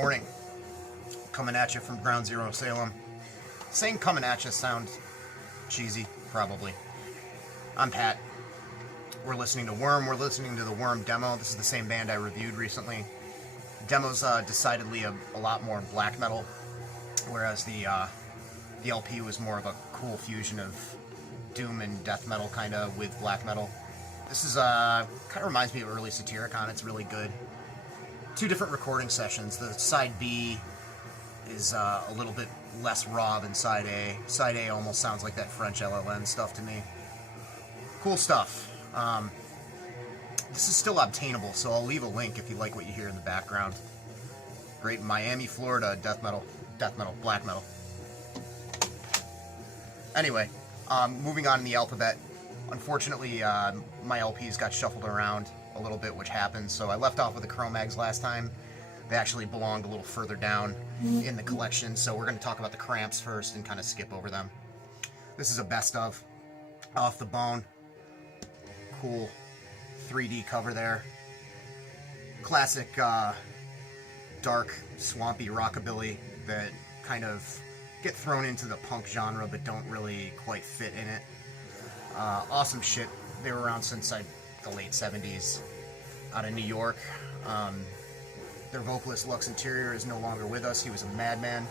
morning. Coming at you from Ground Zero Salem. Saying coming at you sounds cheesy, probably. I'm Pat. We're listening to Worm. We're listening to the Worm demo. This is the same band I reviewed recently. Demo's decidedly a lot more black metal, whereas the LP was more of a cool fusion of doom and death metal kind of with black metal. This is kind of reminds me of early Satyricon. It's really good. Two different recording sessions. The side B is a little bit less raw than side A. Side A almost sounds like that French LLN stuff to me. Cool stuff. This is still obtainable, so I'll leave a link if you like what you hear in the background. Great Miami, Florida death metal, black metal. Anyway, moving on in the alphabet. Unfortunately, my LPs got shuffled around a little bit, which happens, so I left off with the Cro-Mags last time. They actually belonged a little further down in the collection, so we're going to talk about the Cramps first and kind of skip over them. This is a best of, Off the Bone. Cool 3D cover there. Classic dark, swampy rockabilly that kind of get thrown into the punk genre but don't really quite fit in it. Awesome shit. They were around since the late 70s out of New York. Their vocalist Lux Interior is no longer with us. He was a madman.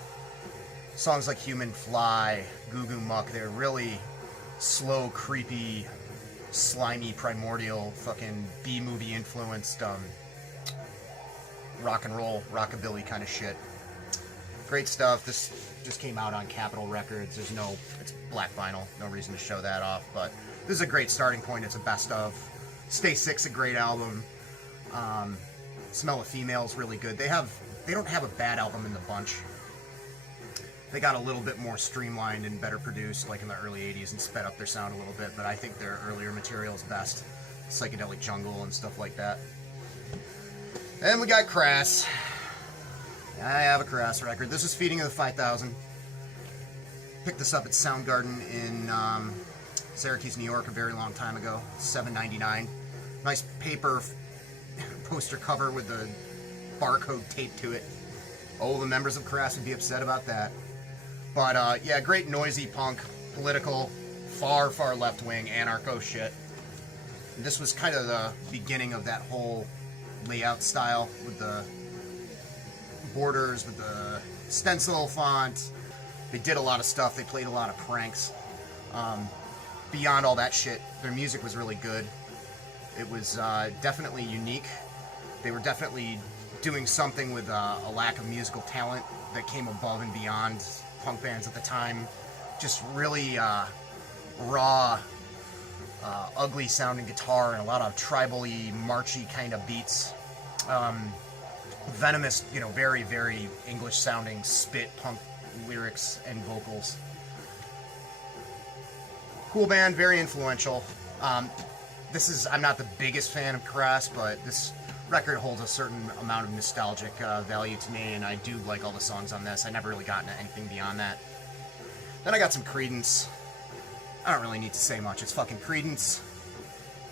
Songs like Human Fly, Goo Goo Muck, they're really slow, creepy, slimy, primordial, fucking B-movie influenced rock and roll, rockabilly kind of shit. Great stuff. This just came out on Capitol Records. It's black vinyl, no reason to show that off, but this is a great starting point. It's a best of. Stay Sick's a great album. Smell of Female's really good. They don't have a bad album in the bunch. They got a little bit more streamlined and better produced, like in the early 80s, and sped up their sound a little bit, but I think their earlier material is best. Psychedelic Jungle and stuff like that. And we got Crass. I have a Crass record. This is Feeding of the 5000. Picked this up at Soundgarden in Syracuse, New York a very long time ago. $7.99. Nice paper poster cover with the barcode taped to it. Oh, the members of Crass would be upset about that. But yeah, great noisy punk, political, far left-wing anarcho shit. And this was kind of the beginning of that whole layout style with the borders, with the stencil font. They did a lot of stuff. They played a lot of pranks. Beyond all that shit, their music was really good. It was definitely unique. They were definitely doing something with a lack of musical talent that came above and beyond punk bands at the time. Just really raw, ugly sounding guitar and a lot of tribal-y, marchy kind of beats. Venomous, very, very English sounding spit punk lyrics and vocals. Cool band, very influential. I'm not the biggest fan of Crass, but this record holds a certain amount of nostalgic value to me, and I do like all the songs on this. I never really got into anything beyond that. Then I got some Creedence. I don't really need to say much. It's fucking Creedence.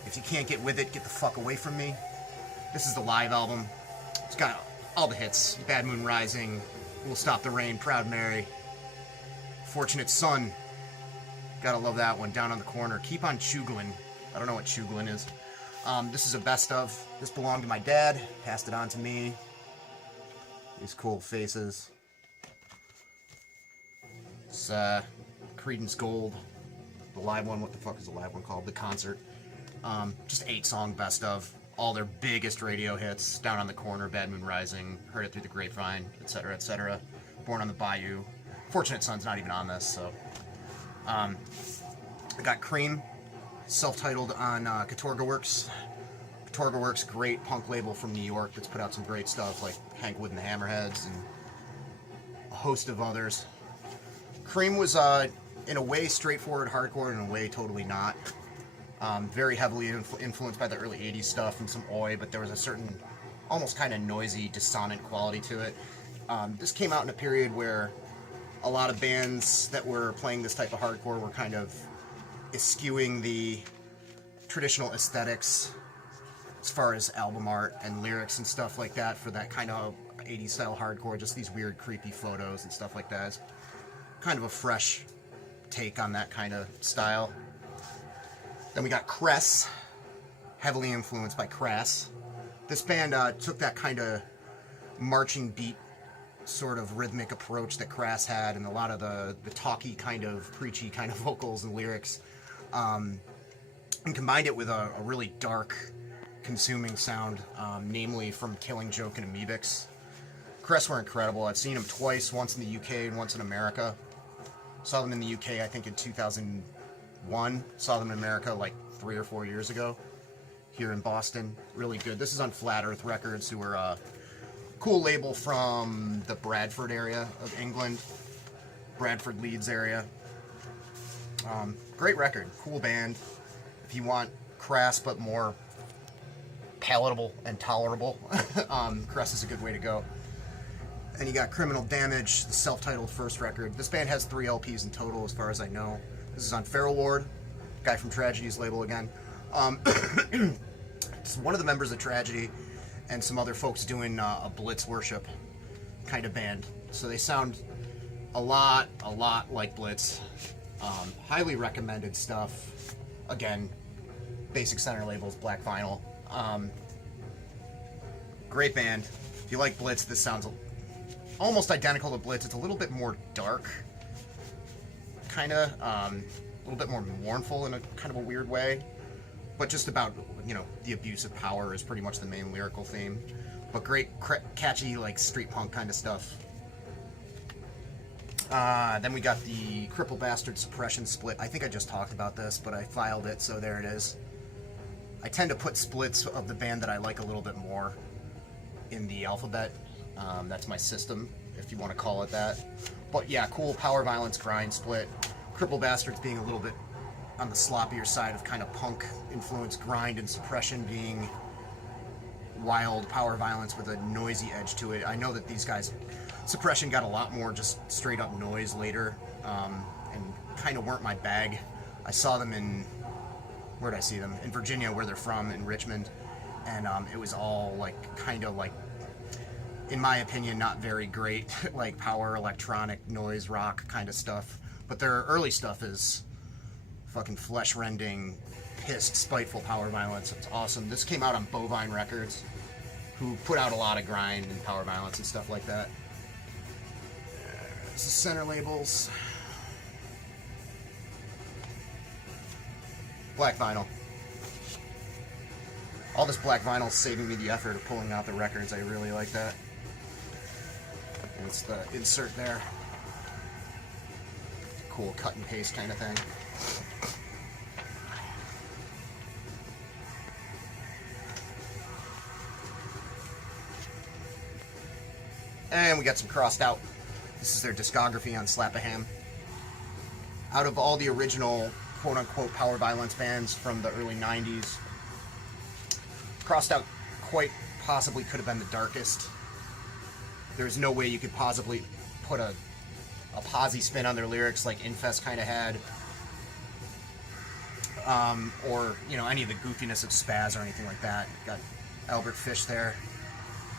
If you can't get with it, get the fuck away from me. This is the live album. It's got all the hits. Bad Moon Rising, We'll Stop the Rain, Proud Mary, Fortunate Son. Gotta love that one. Down on the Corner. Keep on Chuglin. I don't know what Chuglin is. This is a best of. This belonged to my dad. Passed it on to me. These cool faces. It's Creedence Gold. The live one. What the fuck is the live one called? The Concert. Just 8-song best of. All their biggest radio hits. Down on the Corner, Bad Moon Rising, Heard It Through the Grapevine, etc., etc. Born on the Bayou. Fortunate Son's not even on this, so. I got Cream, self-titled on Katorga Works. Katorga Works, great punk label from New York that's put out some great stuff like Hank Wood and the Hammerheads and a host of others. Cream was, in a way, straightforward hardcore, and in a way, totally not. Very heavily influenced by the early 80s stuff and some oi, but there was a certain, almost kind of noisy, dissonant quality to it. This came out in a period where a lot of bands that were playing this type of hardcore were kind of eschewing the traditional aesthetics as far as album art and lyrics and stuff like that for that kind of 80s style hardcore, just these weird creepy photos and stuff like that. It's kind of a fresh take on that kind of style. Then we got Cress, heavily influenced by Crass. This band took that kind of marching beat sort of rhythmic approach that Crass had, and a lot of the talky kind of preachy kind of vocals and lyrics, and combined it with a really dark, consuming sound, namely from Killing Joke and Amoebix. Cress were incredible. I've seen them twice, once in the UK and once in America. Saw them in the UK, I think, in 2001. Saw them in America like 3 or 4 years ago here in Boston. Really good. This is on Flat Earth Records, who are cool label from the Bradford area of England, Bradford, Leeds area. Great record, cool band. If you want Crass but more palatable and tolerable, Cress is a good way to go. And you got Criminal Damage, the self-titled first record. This band has 3 LPs in total, as far as I know. This is on Feral Ward, guy from Tragedy's label again. It's one of the members of Tragedy and some other folks doing a Blitz worship kind of band. So they sound a lot like Blitz. Highly recommended stuff. Again, Basic Center labels, black vinyl. Great band. If you like Blitz, this sounds almost identical to Blitz. It's a little bit more dark, kind of, a little bit more mournful in a kind of a weird way. But just about, you know, the abuse of power is pretty much the main lyrical theme. But great, catchy, like, street punk kind of stuff. Then we got the Cripple Bastard Suppression split. I think I just talked about this, but I filed it, so there it is. I tend to put splits of the band that I like a little bit more in the alphabet. That's my system, if you want to call it that. But yeah, cool power violence grind split. Cripple Bastards being a little bit on the sloppier side of kind of punk influence, grind, and Suppression being wild power violence with a noisy edge to it. I know that these guys, Suppression got a lot more just straight up noise later, and kind of weren't my bag. I saw them in, where did I see them? In Virginia, where they're from, in Richmond, and it was all like kind of like, in my opinion, not very great, like power electronic noise rock kind of stuff. But their early stuff is fucking flesh-rending, pissed, spiteful power violence. It's awesome. This came out on Bovine Records, who put out a lot of grind and power violence and stuff like that. This is Center labels. Black vinyl. All this black vinyl is saving me the effort of pulling out the records. I really like that. And it's the insert there. Cool cut and paste kind of thing. And we got some Crossed Out. This is their discography on Slap a Ham. Out of all the original quote-unquote power violence bands from the early 90s, Crossed Out quite possibly could have been the darkest. There's no way you could possibly put a posy spin on their lyrics like Infest kind of had. Or, you know, any of the goofiness of Spaz or anything like that. Got Albert Fish there,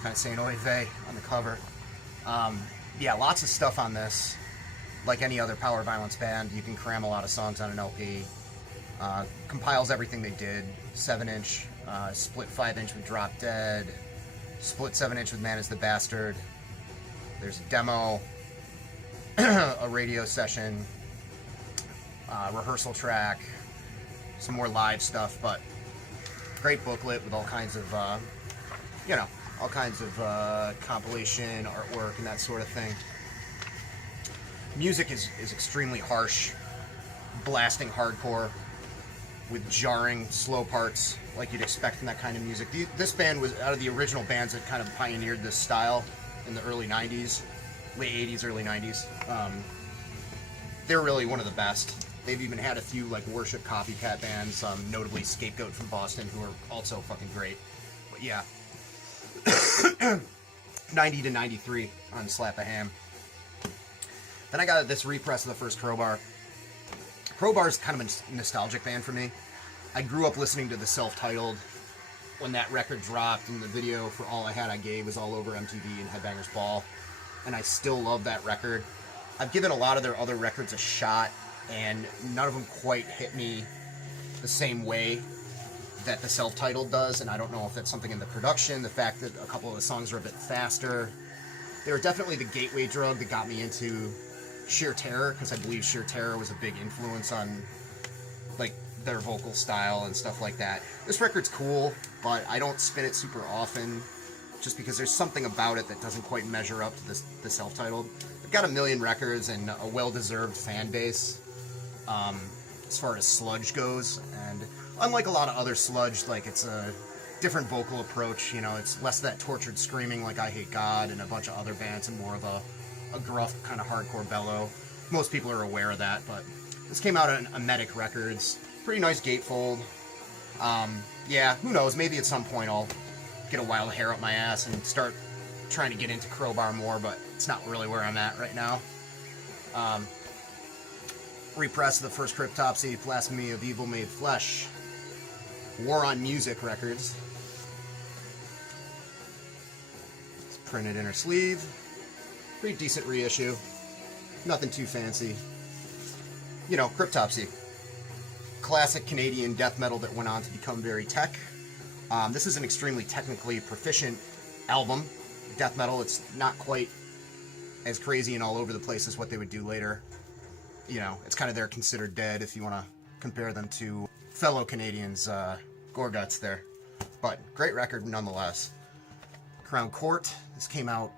kind of saying oy vey on the cover. Yeah, lots of stuff on this. Like any other power violence band, you can cram a lot of songs on an LP. Compiles everything they did. 7-inch, split 5-inch with Drop Dead, split 7-inch with Man is the Bastard. There's a demo, a radio session, rehearsal track, some more live stuff, but great booklet with all kinds of, you know, all kinds of compilation, artwork, and that sort of thing. Music is extremely harsh, blasting hardcore with jarring, slow parts like you'd expect from that kind of music. This band was out of the original bands that kind of pioneered this style in the early 90s, late 80s, early 90s. They're really one of the best. They've even had a few like worship copycat bands, notably Scapegoat from Boston, who are also fucking great. But yeah, 90 to 93 on Slap a Ham. Then I got this repress of the first Crowbar. Crowbar's kind of a nostalgic band for me. I grew up listening to the self-titled when that record dropped, and the video for All I Had I Gave was all over MTV and Headbangers Ball, and I still love that record. I've given a lot of their other records a shot, and none of them quite hit me the same way that the self-titled does, and I don't know if that's something in the production, the fact that a couple of the songs are a bit faster. They were definitely the gateway drug that got me into Sheer Terror, because I believe Sheer Terror was a big influence on, like, their vocal style and stuff like that. This record's cool, but I don't spin it super often, just because there's something about it that doesn't quite measure up to the self-titled. They've got a million records and a well-deserved fan base, as far as sludge goes, and unlike a lot of other sludge, like, it's a different vocal approach, you know, it's less that tortured screaming like I Hate God and a bunch of other bands, and more of a gruff kind of hardcore bellow. Most people are aware of that, but this came out on Emetic Records. Pretty nice gatefold. Yeah, who knows, maybe at some point I'll get a wild hair up my ass and start trying to get into Crowbar more, but it's not really where I'm at right now. Repress of the First Cryptopsy, Blasphemy of Evil Made Flesh, War on Music Records. It's printed inner sleeve. Pretty decent reissue. Nothing too fancy. You know, Cryptopsy. Classic Canadian death metal that went on to become very tech. This is an extremely technically proficient album. Death metal, it's not quite as crazy and all over the place as what they would do later. You know, it's kind of their Considered Dead if you want to compare them to fellow Canadians, Gorguts there. But great record nonetheless. Crown Court, this came out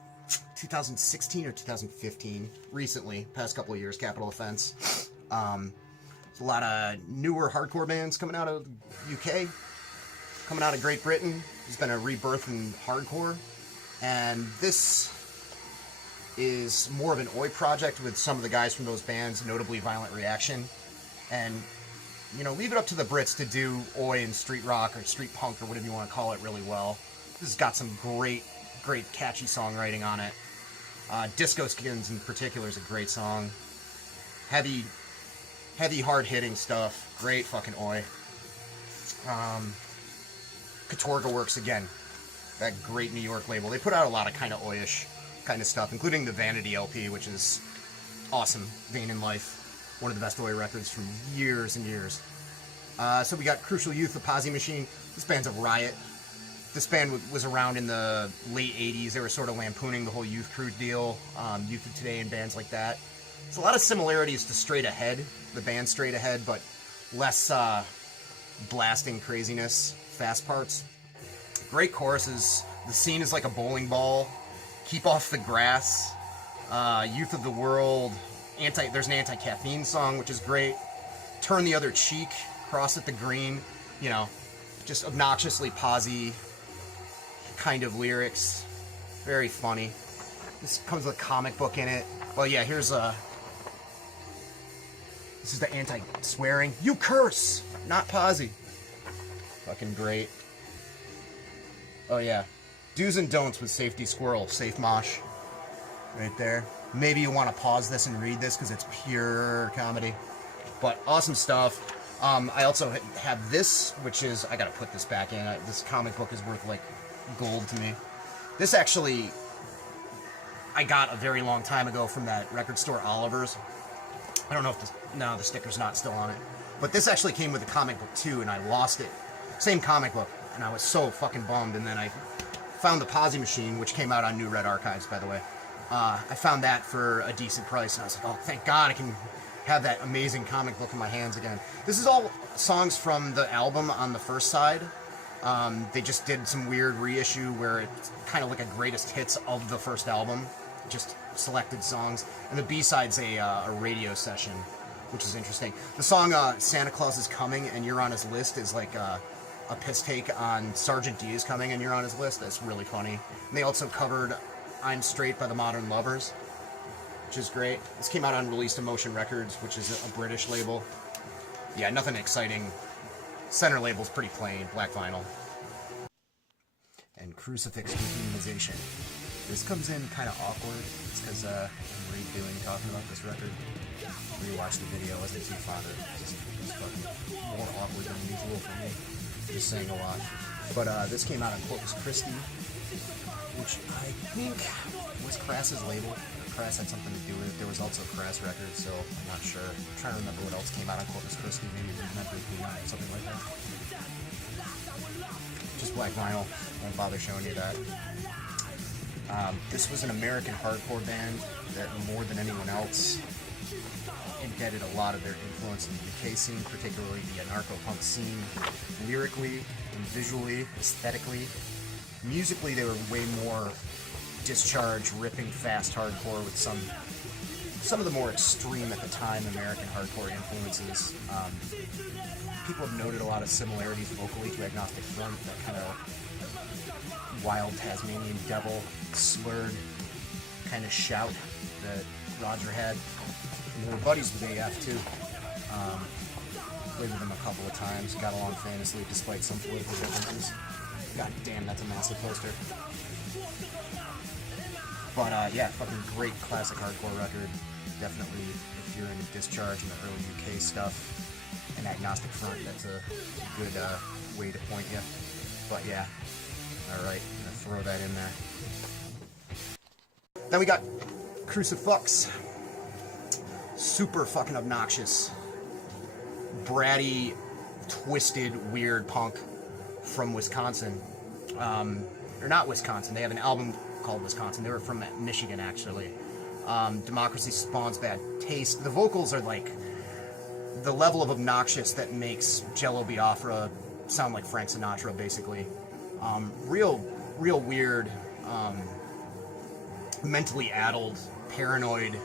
2016 or 2015, recently, past couple of years, Capital Offense. There's a lot of newer hardcore bands coming out of UK, coming out of Great Britain. There's been a rebirth in hardcore, and this is more of an Oi project with some of the guys from those bands, notably Violent Reaction. And, you know, leave it up to the Brits to do Oi and street rock or street punk or whatever you want to call it really well. This has got some great catchy songwriting on it. Disco Skins in particular is a great song. Heavy, hard-hitting stuff. Great fucking Oi. Katorga Works again. That great New York label. They put out a lot of kind of Oi-ish kind of stuff, including the Vanity LP, which is awesome. Vain in Life. One of the best Oi records from years and years. So we got Crucial Youth, the Posse Machine. This band's a riot. This band was around in the late 80s. They were sort of lampooning the whole Youth Crew deal, Youth of Today and bands like that. There's a lot of similarities to Straight Ahead, the band Straight Ahead, but less blasting craziness, fast parts. Great choruses. The scene is like a bowling ball. Keep Off the Grass. Youth of the World. There's an anti-caffeine song, which is great. Turn the Other Cheek. Cross at the Green. You know, just obnoxiously posy kind of lyrics. Very funny. This comes with a comic book in it. Well, yeah, here's this is the anti-swearing. You curse, not posy. Fucking great. Oh yeah. Do's and don'ts with Safety Squirrel. Safe mosh. Right there. Maybe you want to pause this and read this because it's pure comedy. But awesome stuff. I also have this, which is, I gotta put this back in. This comic book is worth like gold to me. This actually, I got a very long time ago from that record store Oliver's. I don't know if the sticker's not still on it. But this actually came with the comic book too, and I lost it. Same comic book, and I was so fucking bummed. And then I found the Posse Machine, which came out on New Red Archives, by the way. I found that for a decent price, and I was like, oh, thank God I can have that amazing comic book in my hands again. This is all songs from the album on the first side. They just did some weird reissue where it's kind of like a greatest hits of the first album, just selected songs. And the B-side's a radio session, which is interesting. The song Santa Claus is Coming and You're on His List is like a piss take on Sergeant D is Coming and You're on His List. That's really funny. And they also covered I'm Straight by the Modern Lovers, which is great. This came out on Released Emotion Records, which is a British label. Yeah, nothing exciting. Center label's pretty plain, black vinyl. And Crucifix Dehumanization. This comes in kind of awkward. It's because I'm redoing talking about this record. Rewatched the video, wasn't too fond of it. Just fucking more awkward than usual for me. Just saying a lot. But this came out on Corpus Christi, which I think was Crass's label. Crass had something to do with it. There was also Crass Records, so I'm not sure. I'm trying to remember what else came out on Corpus Christi. Maybe Remember Queen or something like that. Just black vinyl. Won't bother showing you that. This was an American hardcore band that, more than anyone else, indebted a lot of their influence in the UK scene, particularly the Anarcho Punk scene, lyrically and visually, aesthetically. Musically, they were way more discharge, ripping, fast hardcore with some of the more extreme at the time American hardcore influences. People have noted a lot of similarities vocally to Agnostic Front, that kind of wild Tasmanian devil, slurred kind of shout that Roger had. And they were buddies with AF too. Played with them a couple of times, got along famously despite some political differences. God damn, that's a massive poster. But yeah, fucking great classic hardcore record. Definitely, if you're into Discharge and the early UK stuff, and Agnostic Front, that's a good way to point you. But yeah, alright, I'm gonna throw that in there. Then we got Crucifix. Super fucking obnoxious, bratty, twisted, weird punk from Wisconsin. Or not Wisconsin, they have an album called Wisconsin. They were from Michigan, actually. Democracy Spawns Bad Taste. The vocals are like the level of obnoxious that makes Jello Biafra sound like Frank Sinatra, basically. Real weird, mentally addled, paranoid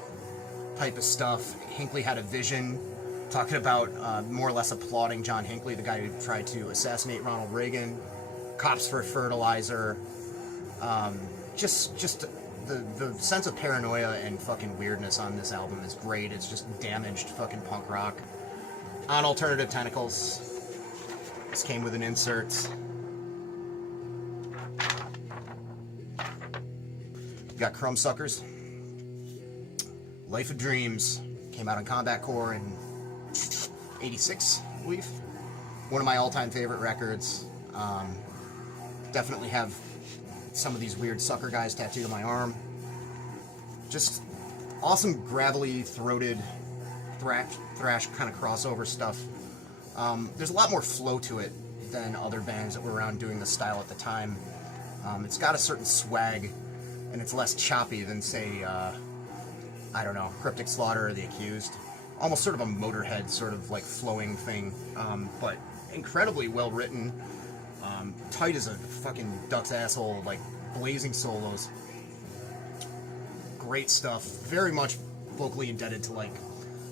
type of stuff. Hinckley had a vision talking about more or less applauding John Hinckley, the guy who tried to assassinate Ronald Reagan. Cops for Fertilizer. Just the sense of paranoia and fucking weirdness on this album is great. It's just damaged fucking punk rock. On Alternative Tentacles. This came with an insert. We got Crumbsuckers. Life of Dreams came out on Combat Core in '86, I believe. One of my all-time favorite records. Definitely have some of these weird sucker guys tattooed on my arm. Just awesome gravelly throated thrash kind of crossover stuff. There's a lot more flow to it than other bands that were around doing this style at the time. It's got a certain swag, and it's less choppy than, say, I don't know, Cryptic Slaughter or The Accused. Almost sort of a Motorhead sort of like flowing thing, but incredibly well written. Tight as a fucking duck's asshole, like blazing solos. Great stuff. Very much vocally indebted to, like,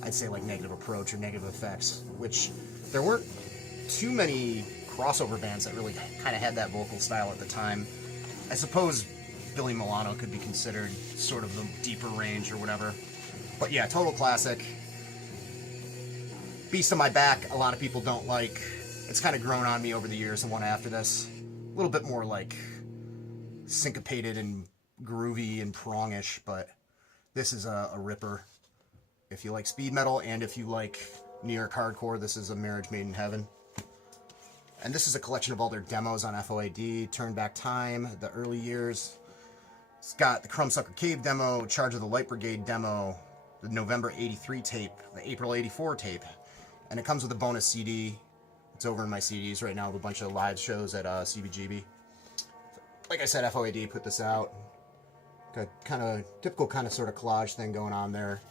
I'd say like Negative Approach or Negative Effects, which there weren't too many crossover bands that really kind of had that vocal style at the time. I suppose Billy Milano could be considered sort of the deeper range or whatever. But yeah, total classic. Beast on My Back, a lot of people don't like. It's kind of grown on me over the years, the one after this. A little bit more like syncopated and groovy and prongish, but this is a ripper. If you like speed metal and if you like New York hardcore, this is a marriage made in heaven. And this is a collection of all their demos on FOAD, Turn Back Time, the early years. It's got the Crumbsucker Cave demo, Charge of the Light Brigade demo, the November '83 tape, the April '84 tape, and it comes with a bonus CD. It's over in my CDs right now with a bunch of live shows at CBGB. Like I said, FOAD put this out. Got kind of typical kind of sort of collage thing going on there.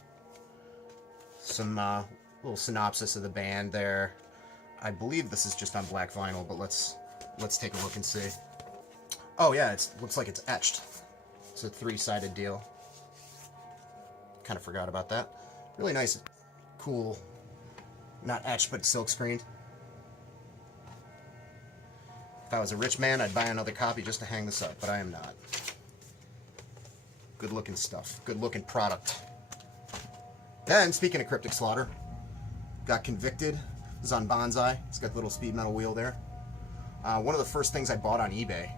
Some little synopsis of the band there. I believe this is just on black vinyl, but let's take a look and see. Oh yeah, it looks like it's etched. It's a 3-sided deal. Kind of forgot about that. Really nice, cool, not etched but silk screened. If I was a rich man, I'd buy another copy just to hang this up, but I am not. Good looking stuff, good looking product. Then, speaking of Cryptic Slaughter, got Convicted. This is on Bonsai. It's got the little speed metal wheel there. One of the first things I bought on eBay,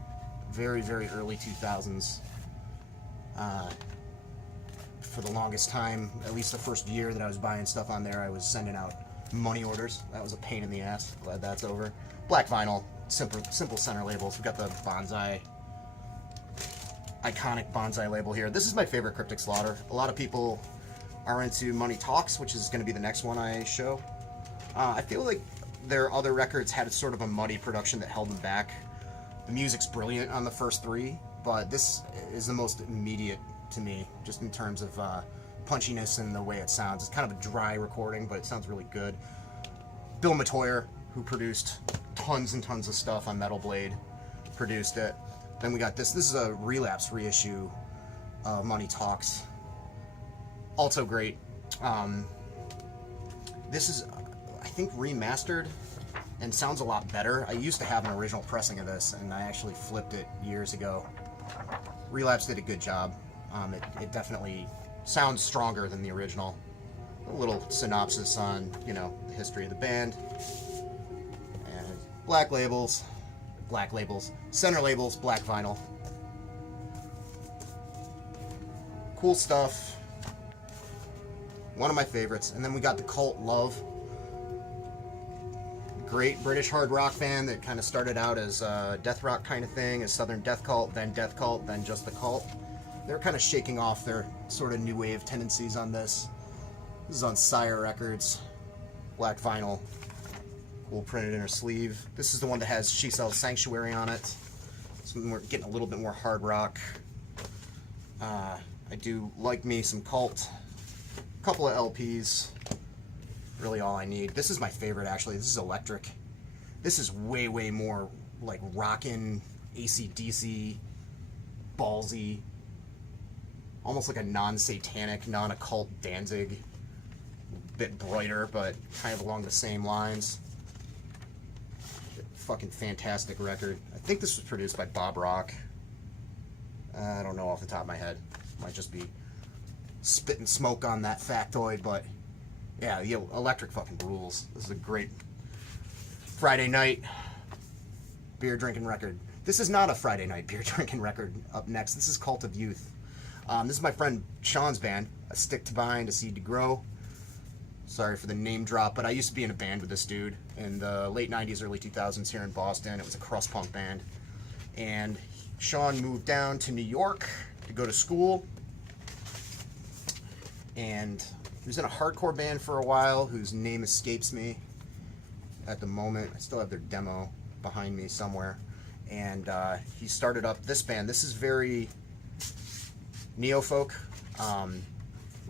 very, very early 2000s. For the longest time, at least the first year that I was buying stuff on there, I was sending out money orders. That was a pain in the ass. Glad that's over. Black vinyl, simple center labels. We've got the bonsai, iconic bonsai label here. This is my favorite Cryptic Slaughter. A lot of people are into Money Talks, which is going to be the next one I show. I feel like their other records had sort of a muddy production that held them back. The music's brilliant on the first three, but this is the most immediate to me, just in terms of punchiness and the way it sounds. It's kind of a dry recording, but it sounds really good. Bill Matoyer, who produced tons and tons of stuff on Metal Blade, produced it. Then we got this. This is a Relapse reissue of Money Talks. Also great. This is, I think, remastered and sounds a lot better. I used to have an original pressing of this, and I actually flipped it years ago. Relapse did a good job. It definitely sounds stronger than the original. A little synopsis on, you know, the history of the band. And black labels, center labels, black vinyl. Cool stuff. One of my favorites. And then we got the Cult Love. Great British hard rock band that kind of started out as a death rock kind of thing, as Southern Death Cult, then just the Cult. They're kind of shaking off their sort of new wave tendencies on this. This is on Sire Records. Black vinyl. Cool printed inner sleeve. This is the one that has She Sells Sanctuary on it. So we're getting a little bit more hard rock. I do like me some Cult. A couple of LPs. Really all I need. This is my favorite, actually. This is Electric. This is way, way more like rockin', AC/DC, ballsy. Almost like a non-satanic, non-occult Danzig. A bit brighter, but kind of along the same lines. Fucking fantastic record. I think this was produced by Bob Rock. I don't know off the top of my head. Might just be spitting smoke on that factoid, but yeah, the Electric fucking rules. This is a great Friday night beer drinking record. This is not a Friday night beer drinking record up next. This is Cult of Youth. This is my friend Sean's band, A Stick to Bind, A Seed to Grow. Sorry for the name drop, but I used to be in a band with this dude in the late 90s, early 2000s here in Boston. It was a crust punk band. And Sean moved down to New York to go to school. And he was in a hardcore band for a while whose name escapes me at the moment. I still have their demo behind me somewhere. And he started up this band. This is very neo-folk.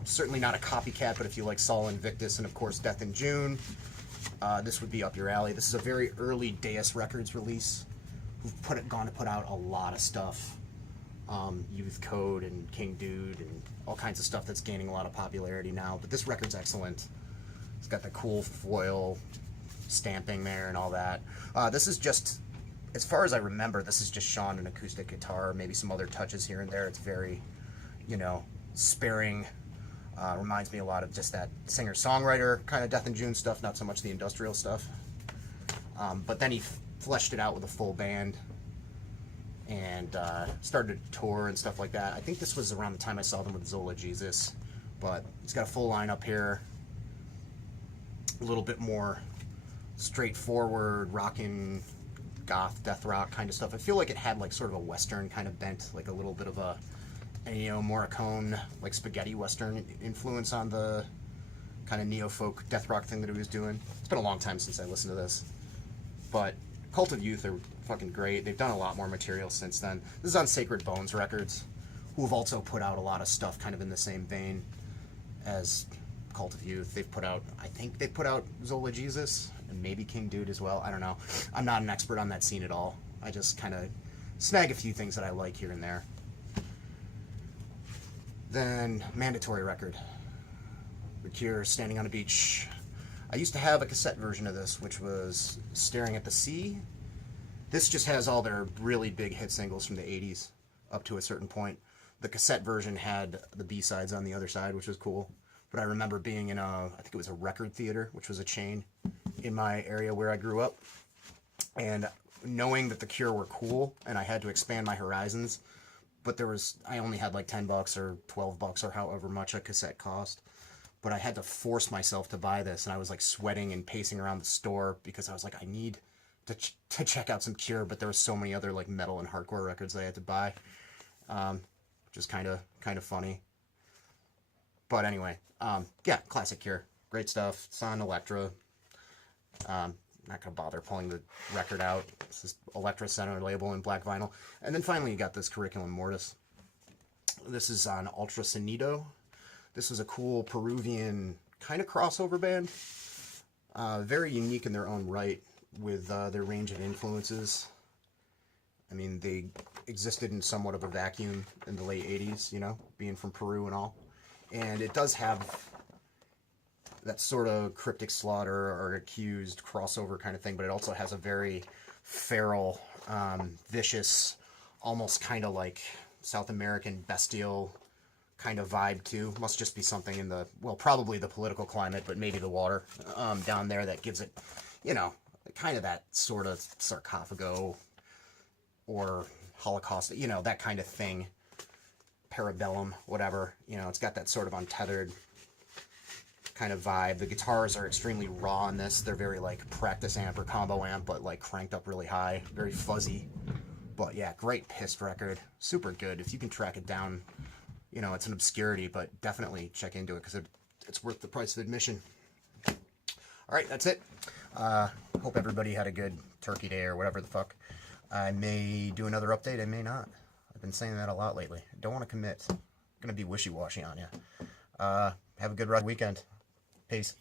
Certainly not a copycat, but if you like Sol Invictus and, of course, Death in June, this would be up your alley. This is a very early Deus Records release. Who've gone to put out a lot of stuff. Youth Code and King Dude and all kinds of stuff that's gaining a lot of popularity now. But this record's excellent. It's got the cool foil stamping there and all that. This is just, as far as I remember, this is just Sean and acoustic guitar, maybe some other touches here and there. It's very, you know, sparing. Reminds me a lot of just that singer-songwriter kind of Death in June stuff, not so much the industrial stuff. But then he fleshed it out with a full band and started to tour and stuff like that. I think this was around the time I saw them with Zola Jesus, but he's got a full lineup here. A little bit more straightforward, rockin', goth, death rock kind of stuff. I feel like it had like sort of a Western kind of bent, like a little bit of a Ennio Morricone, like spaghetti Western influence on the kind of neo-folk death rock thing that he was doing. It's been a long time since I listened to this. But Cult of Youth are fucking great. They've done a lot more material since then. This is on Sacred Bones Records, who have also put out a lot of stuff kind of in the same vein as Cult of Youth. They've put out, I think they put out Zola Jesus and maybe King Dude as well. I don't know. I'm not an expert on that scene at all. I just kind of snag a few things that I like here and there. Then Mandatory record. The Cure, Standing on a Beach. I used to have a cassette version of this, which was Staring at the Sea. This just has all their really big hit singles from the 80s up to a certain point. The cassette version had the B-sides on the other side, which was cool. But I remember being in I think it was a record theater, which was a chain in my area where I grew up. And knowing that the Cure were cool and I had to expand my horizons, but I only had like $10 or $12 or however much a cassette cost. but I had to force myself to buy this, and I was like sweating and pacing around the store because I was like, I need to check out some Cure, but there were so many other like metal and hardcore records I had to buy, which is kind of funny. But anyway, yeah, classic Cure, great stuff. It's on Elektra. Not gonna bother pulling the record out. It's this Elektra Center label in black vinyl. And then finally you got this Curriculum Mortis. This is on Ultra Sonido. This was a cool Peruvian kind of crossover band. Very unique in their own right with their range of influences. I mean, they existed in somewhat of a vacuum in the late 80s, you know, being from Peru and all. And it does have that sort of Cryptic Slaughter or Accused crossover kind of thing, but it also has a very feral, vicious, almost kind of like South American bestial kind of vibe too. Must just be something in the, well, probably the political climate, but maybe the water down there that gives it, you know, kind of that sort of sarcophago or Holocaust, you know, that kind of thing. Parabellum, whatever, you know, it's got that sort of untethered kind of vibe. The guitars are extremely raw in this. They're very like practice amp or combo amp, but like cranked up really high, very fuzzy. But yeah, great pissed record, super good. If you can track it down, you know, it's an obscurity, but definitely check into it because it's worth the price of admission. All right, that's it. Hope everybody had a good Turkey Day or whatever the fuck. I may do another update, I may not. I've been saying that a lot lately. Don't want to commit. I'm gonna be wishy-washy on you. Have a good weekend. Peace.